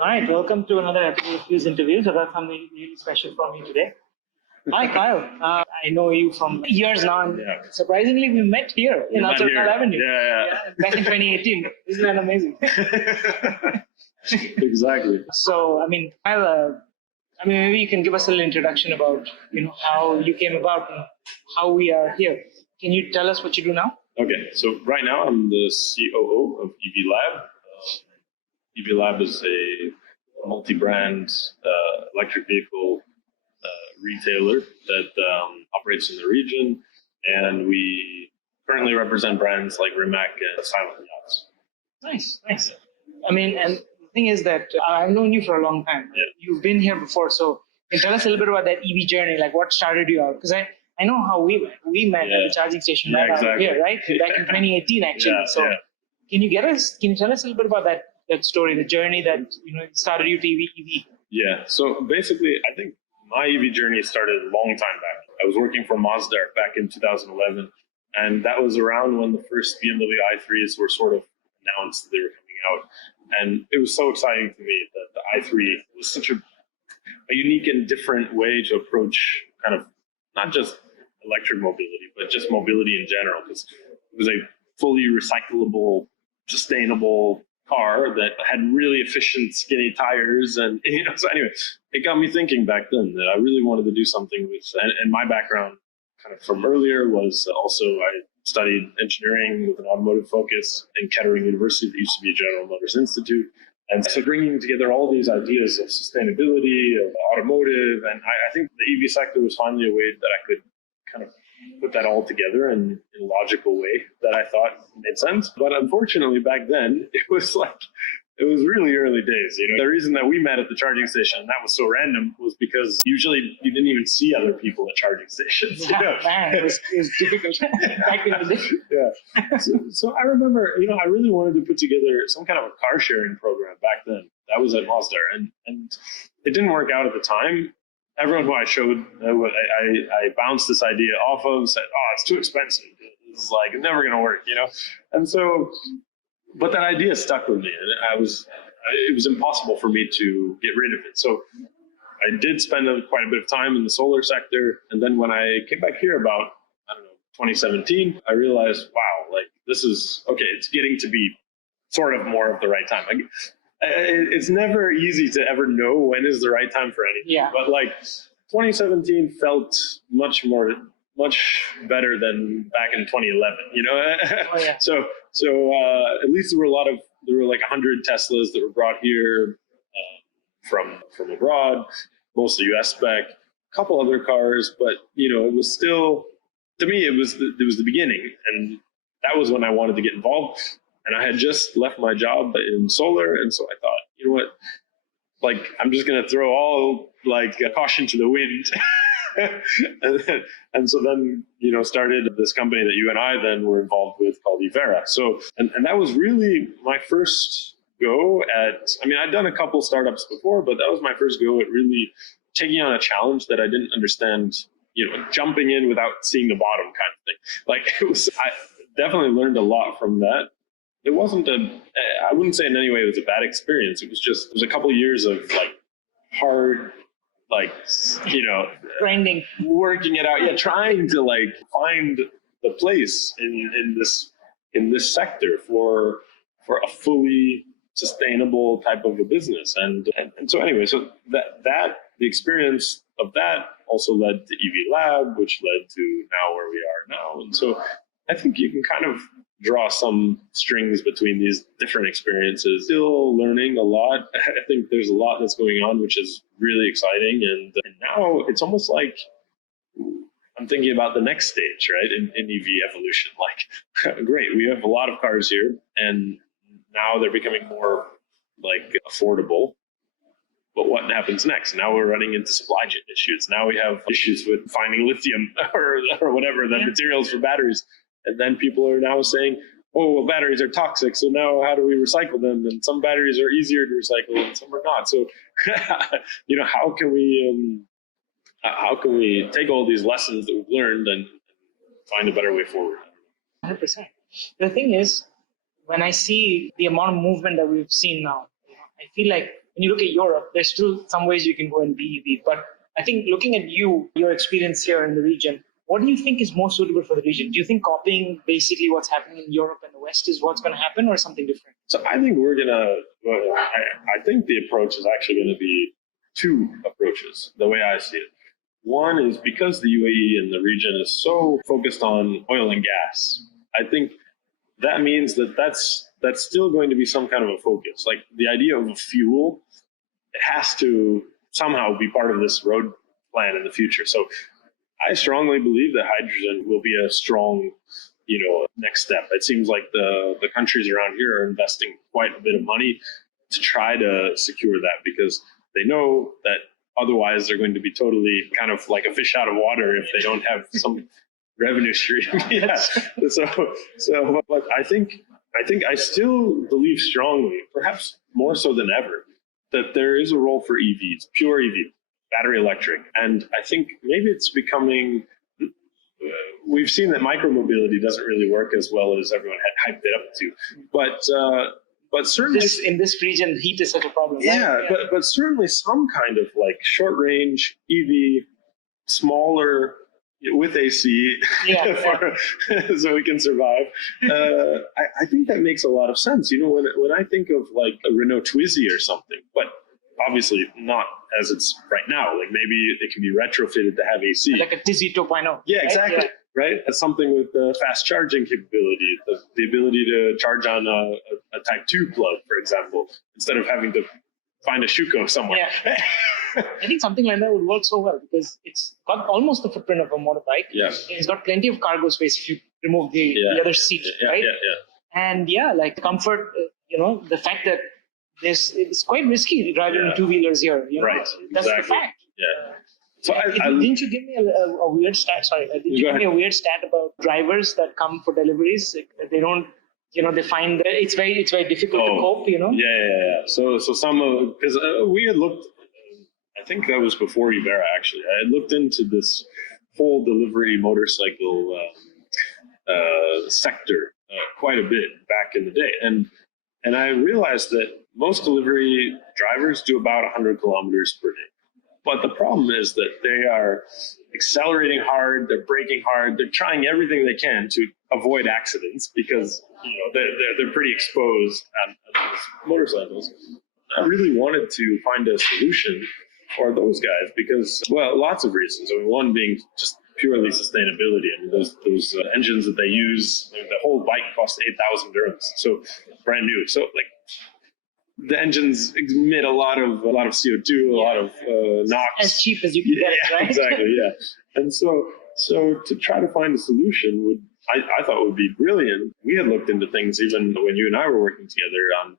All right, welcome to another episode of these interviews. I've got something really special for me today. Hi, Kyle. I know you from years now, and surprisingly, we met here in Alcott Avenue. Back in 2018. Isn't that amazing? Exactly. So, Kyle, maybe you can give us a little introduction about, how you came about and how we are here. Can you tell us what you do now? Okay, so right now I'm the COO of EV LAB. EV LAB is a multi-brand electric vehicle retailer that operates in the region, and we currently represent brands like Rimac and Silent Yachts. Nice. And the thing is that I've known you for a long time. Yeah. You've been here before, so can you tell us a little bit about that EV journey, like what started you out? Because I know how we met. We met at the charging station right out here, right? Back in 2018, actually. Can you tell us a little bit about that story, the journey that started you to EV? Yeah. So basically, I think my EV journey started a long time back. I was working for Mazda back in 2011, and that was around when the first BMW i3s were sort of announced that they were coming out. And it was so exciting to me that the i3 was such a unique and different way to approach kind of not just electric mobility, but just mobility in general, because it was a fully recyclable, sustainable car that had really efficient, skinny tires. And, so anyway, it got me thinking back then that I really wanted to do something with, and my background kind of from earlier was also I studied engineering with an automotive focus in Kettering University that used to be General Motors Institute. And so bringing together all these ideas of sustainability, of automotive, and I think the EV sector was finally a way that I could kind of put that all together in a logical way that I thought made sense. But unfortunately, back then, it was really early days. The reason that we met at the charging station, and that was so random, was because usually you didn't even see other people at charging stations. Man, it was difficult back in the day. Yeah. So I remember, I really wanted to put together some kind of a car sharing program back then. That was at Mazda, and it didn't work out at the time. Everyone who I showed, I bounced this idea off of, said, "Oh, it's too expensive. It's like never going to work," And so, but that idea stuck with me, and it was impossible for me to get rid of it. So I did spend quite a bit of time in the solar sector, and then when I came back here about 2017, I realized, wow, like this is okay. It's getting to be sort of more of the right time. It's never easy to ever know when is the right time for anything. Yeah. But 2017 felt much better than back in 2011. Oh, yeah. So at least there were like 100 Teslas that were brought here from abroad, mostly US spec, a couple other cars, but it was still, to me, it was the beginning, and that was when I wanted to get involved. And I had just left my job in solar, and so I thought, I'm just going to throw all caution to the wind. and so then, started this company that you and I then were involved with called Evera. So, and that was really my first go at, I'd done a couple startups before, but that was my first go at really taking on a challenge that I didn't understand, jumping in without seeing the bottom kind of thing. I definitely learned a lot from that. It wasn't I wouldn't say in any way it was a bad experience. It was a couple of years of hard, grinding, working it out. Yeah. Trying to find the place in this sector for a fully sustainable type of a business. And so anyway, so that the experience of that also led to EV Lab, which led to now where we are now. And so I think you can kind of draw some strings between these different experiences. Still learning a lot. I think there's a lot that's going on, which is really exciting. And now it's almost like I'm thinking about the next stage, right, in EV evolution. Great, we have a lot of cars here, and now they're becoming more affordable. But what happens next? Now we're running into supply chain issues. Now we have issues with finding lithium or whatever, the materials for batteries. And then people are now saying, oh, well, batteries are toxic, so now how do we recycle them? And some batteries are easier to recycle and some are not. So, how can we take all these lessons that we've learned and find a better way forward? 100%. The thing is, when I see the amount of movement that we've seen now, I feel like when you look at Europe, there's still some ways you can go in BEV. But I think looking at your experience here in the region, what do you think is more suitable for the region? Do you think copying basically what's happening in Europe and the West is what's going to happen, or something different? So I think I think the approach is actually going to be two approaches, the way I see it. One is because the UAE and the region is so focused on oil and gas, I think that means that's still going to be some kind of a focus. Like the idea of a fuel, it has to somehow be part of this road plan in the future. So I strongly believe that hydrogen will be a strong, next step. It seems like the countries around here are investing quite a bit of money to try to secure that, because they know that otherwise they're going to be totally kind of like a fish out of water if they don't have some revenue stream. Yeah. So but I think I still believe strongly, perhaps more so than ever, that there is a role for EVs, pure EV, battery electric. And I think maybe it's becoming, we've seen that micromobility doesn't really work as well as everyone had hyped it up to. But certainly in this region, heat is such a problem. Yeah, right? but certainly some kind of like short range EV, smaller, with AC, so we can survive. I think that makes a lot of sense. When I think of like a Renault Twizy or something, but obviously not as it's right now. Like maybe it can be retrofitted to have AC. Like a Twizy 2.0. Yeah, exactly. Right? Right? That's something with fast charging capability, the ability to charge on a Type 2 plug, for example, instead of having to find a Schuko somewhere. Yeah. I think something like that would work so well because it's got almost the footprint of a motorbike. Yeah. It's got plenty of cargo space if you remove the other seat, right? And like comfort, the fact that it's quite risky driving two-wheelers here. Right. That's exactly. the fact. Yeah. So didn't you give me a weird stat? Sorry, did you give me a weird stat about drivers that come for deliveries? They don't, they find that it's very difficult to cope. Yeah. So some because we had looked. I think that was before Ibera. Actually, I had looked into this whole delivery motorcycle sector quite a bit back in the day, and I realized that most delivery drivers do about 100 kilometers per day. But the problem is that they are accelerating hard, they're braking hard, they're trying everything they can to avoid accidents because they're pretty exposed on those motorcycles. I really wanted to find a solution for those guys because, well, lots of reasons. I mean, one being just purely sustainability. I mean, those engines that they use, the whole bike costs 8,000 dirhams, so brand new. So like, the engines emit a lot of CO2, a lot of NOx. As cheap as you can get it, right? Exactly, yeah. And so to try to find a solution I thought would be brilliant. We had looked into things even when you and I were working together on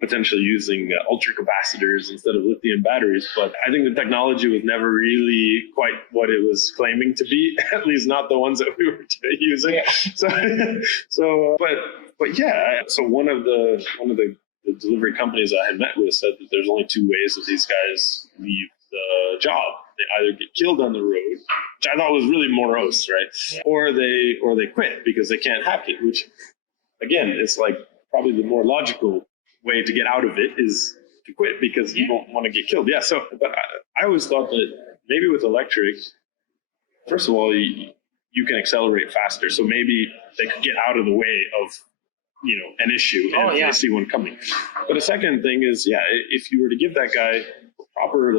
potentially using ultra capacitors instead of lithium batteries. But I think the technology was never really quite what it was claiming to be, at least not the ones that we were using. Yeah. So one of the delivery companies I had met with said that there's only two ways that these guys leave the job. They either get killed on the road, which I thought was really morose, right? Yeah. Or they quit because they can't hack it, which again, it's like probably the more logical way to get out of it is to quit because you don't want to get killed. Yeah. So, but I always thought that maybe with electric, first of all, you can accelerate faster. So maybe they could get out of the way of an issue if they see one coming. But a second thing is, if you were to give that guy a proper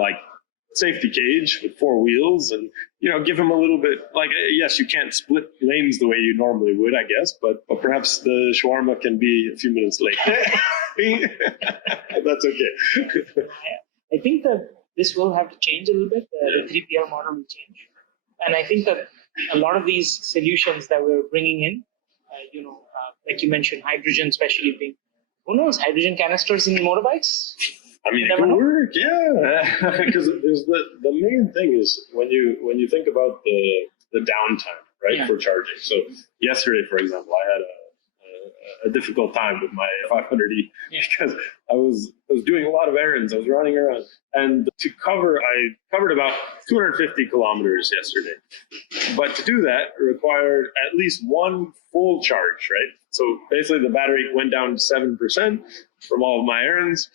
safety cage with four wheels and give him a little bit yes, you can't split lanes the way you normally would, I guess, but perhaps the shawarma can be a few minutes late. That's okay. I think that this will have to change a little bit. The 3PL model will change, and I think that a lot of these solutions that we're bringing in, like you mentioned, hydrogen, especially being, who knows, hydrogen canisters in motorbikes? I mean, it could work, yeah. Because the main thing is when you think about the downtime, right, for charging. So yesterday, for example, I had a difficult time with my 500e because I was doing a lot of errands. I was running around, and I covered about 250 kilometers yesterday. But to do that required at least one full charge, right? So basically, the battery went down to 7% from all of my errands.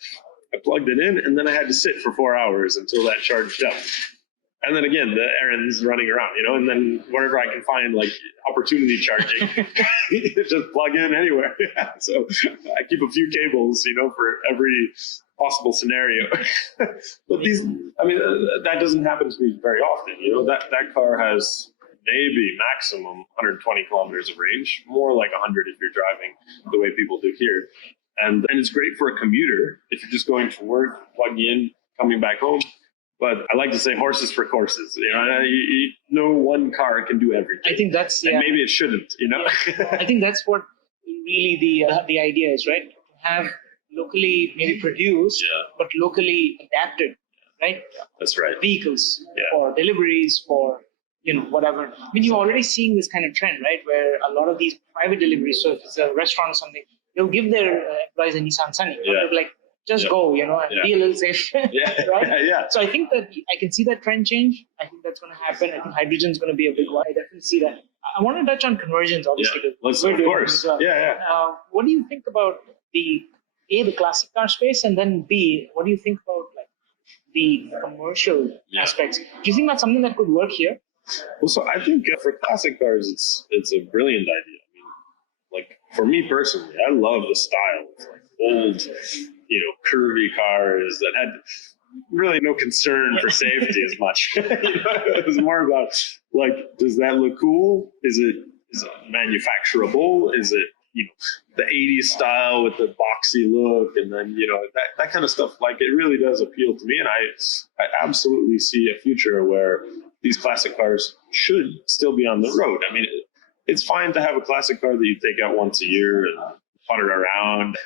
I plugged it in, and then I had to sit for 4 hours until that charged up. And then again, the errands running around, and then wherever I can find like opportunity charging, just plug in anywhere. So I keep a few cables, for every possible scenario. But that doesn't happen to me very often. That car has maybe maximum 120 kilometers of range, more like 100 if you're driving the way people do here. And it's great for a commuter if you're just going to work, plugging in, coming back home. But I like to say horses for courses. No one car can do everything. I think that's and maybe it shouldn't. Yeah. I think that's what really the idea is, right? To have locally maybe produced, but locally adapted, right? That's right. Vehicles for deliveries, for whatever. I mean, you're already seeing this kind of trend, right? Where a lot of these private deliveries, so if it's a restaurant or something, they'll give their employees a Nissan Sunny. They'll be like, just go, and be a little safe, right? Yeah. So I think that I can see that trend change. I think that's going to happen. I think hydrogen is going to be a big one. I definitely see that. I want to touch on conversions, obviously. Of course. Well. Yeah. What do you think about the classic car space, and then B, what do you think about like the commercial aspects? Do you think that's something that could work here? Well, so I think for classic cars, it's a brilliant idea. I mean, like for me personally, I love the style of like old, curvy cars that had really no concern for safety as much. It was more about like, does that look cool? Is it manufacturable? Is it the 80s style with the boxy look, and then that kind of stuff? Like, it really does appeal to me, and I absolutely see a future where these classic cars should still be on the road. I mean, it's fine to have a classic car that you take out once a year and putter around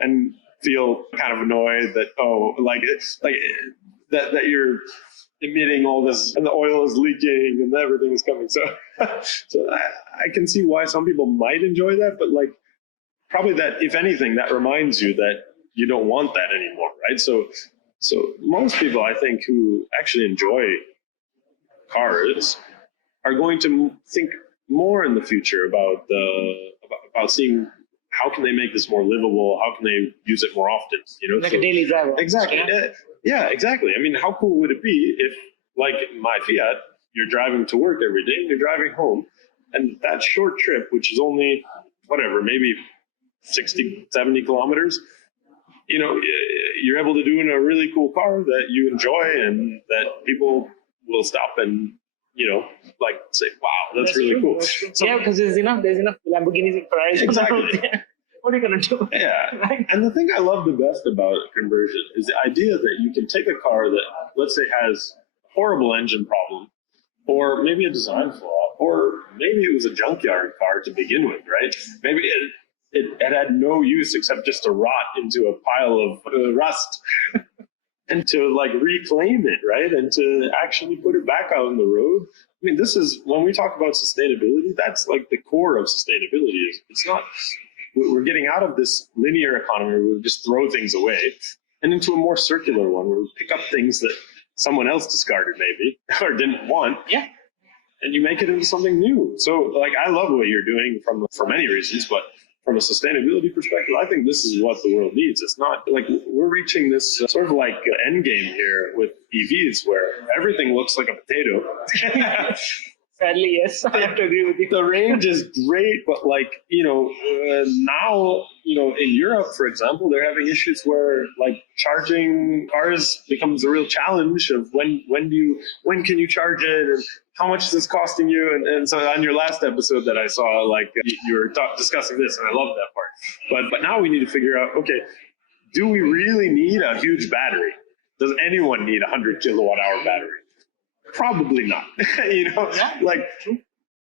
and feel kind of annoyed that that you're emitting all this and the oil is leaking and everything is coming. So I can see why some people might enjoy that, but like probably that, if anything, that reminds you that you don't want that anymore, right? So most people, I think, who actually enjoy cars are going to think more in the future about seeing how can they make this more livable, how can they use it more often, like a daily driver. Exactly. Yeah, exactly. I mean, how cool would it be if, like my Fiat, you're driving to work every day and you're driving home, and that short trip, which is only maybe 60, 70 kilometers, you're able to do in a really cool car that you enjoy and that people will stop and say, wow, that's really cool. So, because there's enough Lamborghinis and Ferraris. Exactly. What are you going to do? Yeah. Right? And the thing I love the best about conversion is the idea that you can take a car that, let's say, has a horrible engine problem, or maybe a design flaw, or maybe it was a junkyard car to begin with, right? Maybe it had no use except just to rot into a pile of rust. And to like reclaim it, right? And to actually put it back out on the road. I mean, this is, when we talk about sustainability, that's like the core of sustainability. It's not, we're getting out of this linear economy where we just throw things away and into a more circular one where we pick up things that someone else discarded maybe or didn't want. Yeah. And you make it into something new. So like, I love what you're doing for many reasons, but from a sustainability perspective, I think this is what the world needs. It's not like we're reaching this sort of like end game here with EVs where everything looks like a potato. Sadly, yes, I have to agree with you. The range is great, but like, now, in Europe, for example, they're having issues where like charging cars becomes a real challenge of when can you charge it, and how much is this costing you? And so on your last episode that I saw, like you were discussing this, and I love that part. But now we need to figure out, okay, do we really need a huge battery? Does anyone need a 100 kilowatt hour battery? Probably not. Like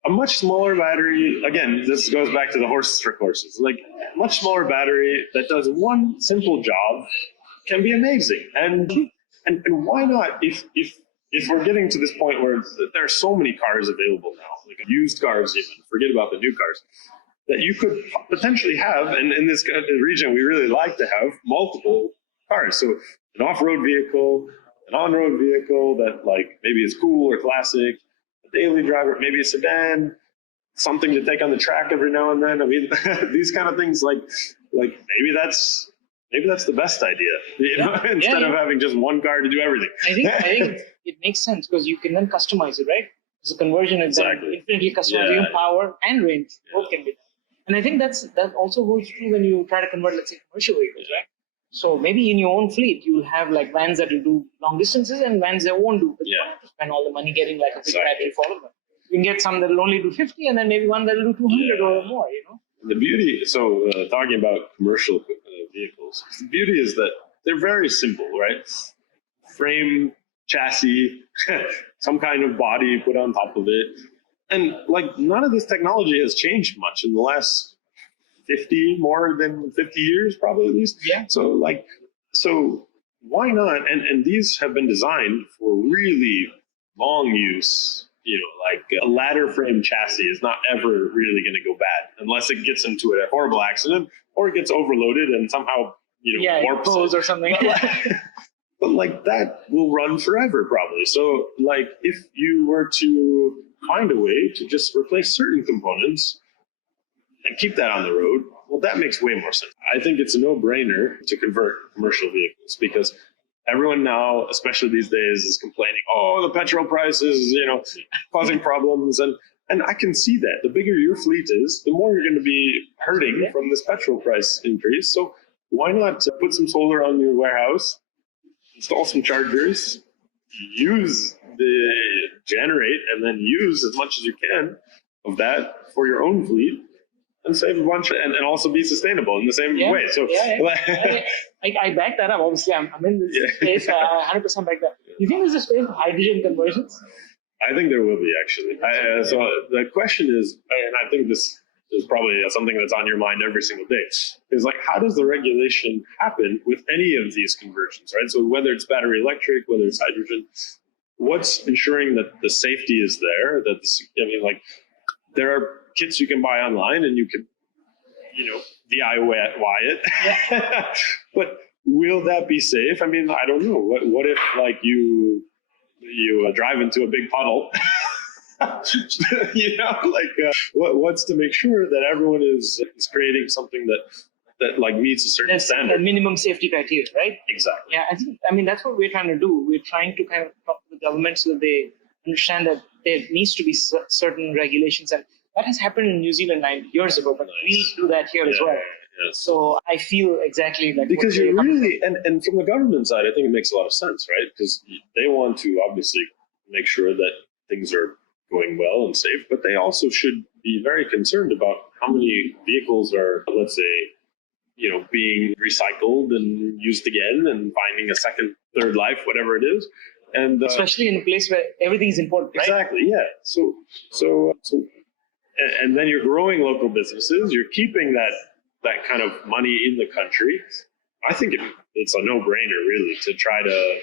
a much smaller battery. Again, this goes back to the horses for courses. Like a much smaller battery that does one simple job can be amazing. And why not? If we're getting to this point where there are so many cars available now, like used cars even, forget about the new cars, that you could potentially have, and in this region we really like to have multiple cars. So an off-road vehicle, an on-road vehicle that like maybe is cool or classic, a daily driver, maybe a sedan, something to take on the track every now and then. I mean, these kind of things, like maybe that's maybe that's the best idea, instead of having just one car to do everything. I think it makes sense because you can then customize it, right? So conversion is then infinitely customized, even power and range, both can be done. And I think that also holds true when you try to convert, let's say, commercial vehicles, right? So maybe in your own fleet, you'll have like vans that will do long distances and vans that won't do. But you don't have to spend all the money getting like a big battery for all of them. You can get some that will only do 50 and then maybe one that will do 200 or more, The beauty, talking about commercial vehicles, the beauty is that they're very simple, right? Frame, chassis, some kind of body put on top of it. And like none of this technology has changed much in the last more than 50 years, probably at least. Yeah. So why not? And these have been designed for really long use. Like a ladder frame chassis is not ever really going to go bad unless it gets into a horrible accident or it gets overloaded and somehow, warps or something. But like that will run forever probably. So like if you were to find a way to just replace certain components and keep that on the road, well, that makes way more sense. I think it's a no-brainer to convert commercial vehicles because everyone now, especially these days, is complaining, the petrol prices, causing problems. And I can see that. The bigger your fleet is, the more you're going to be hurting from this petrol price increase. So why not put some solar on your warehouse, install some chargers, generate, and then use as much as you can of that for your own fleet and save a bunch and also be sustainable in the same way. So I back that up. Obviously, I'm in this space. 100% back that. You think there's a space for hydrogen conversions? I think there will be, actually. So the question is, and I think this is probably something that's on your mind every single day, is like, how does the regulation happen with any of these conversions, right? So whether it's battery electric, whether it's hydrogen, what's ensuring that the safety is there? There are kits you can buy online and you can, DIY it. But will that be safe? I mean, I don't know. What if like you drive into a big puddle? What's to make sure that everyone is creating something that like meets a certain standard? A minimum safety criteria, right? Exactly. Yeah, I mean that's what we're trying to do. We're trying to kind of talk to the government so that they understand that there needs to be certain regulations, and that has happened in New Zealand 9 years ago, but we need to do that here as well. Yes. So I feel exactly like because you're really and from the government side, I think it makes a lot of sense, right? Because they want to obviously make sure that things are going well and safe, but they also should be very concerned about how many vehicles are, let's say, being recycled and used again and finding a second, third life, whatever it is. And especially in a place where everything is important, right? Exactly, yeah. So, and then you're growing local businesses. You're keeping that kind of money in the country. I think it's a no-brainer, really, to try to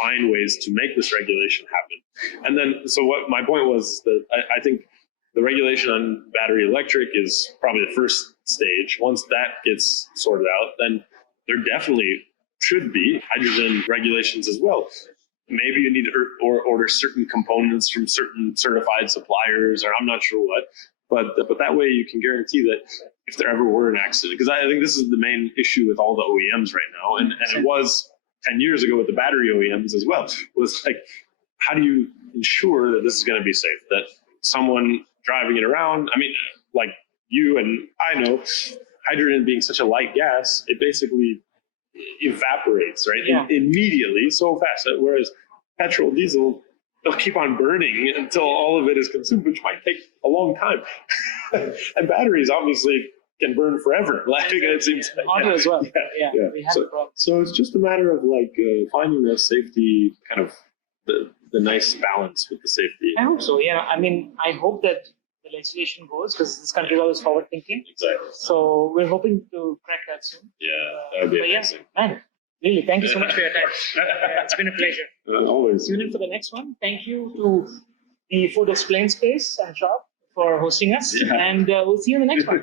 find ways to make this regulation happen. And then, so what my point was that I think the regulation on battery electric is probably the first stage. Once that gets sorted out, then there definitely should be hydrogen regulations as well. Maybe you need to order certain components from certain certified suppliers, or I'm not sure what, but that way you can guarantee that if there ever were an accident, because I think this is the main issue with all the OEMs right now, and it was 10 years ago with the battery OEMs as well, was like, how do you ensure that this is going to be safe, that someone driving it around, I mean, like you and I know, hydrogen being such a light gas, it basically evaporates, right? Yeah. Immediately, so fast. Whereas petrol, diesel, they'll keep on burning until all of it is consumed, which might take a long time. And batteries obviously can burn forever. Like it seems like, auto as well. Yeah. So it's just a matter of like finding the safety, kind of the nice balance with the safety. I hope so. Yeah. I mean, I hope that the legislation goes, because this country is always forward thinking. Exactly. So we're hoping to crack that soon. Yeah, that would be amazing. Yeah, man, really, thank you so much for your time. It's been a pleasure. Always. Tune in for the next one. Thank you to the Food Explain Space and Shop for hosting us. Yeah. And we'll see you in the next one.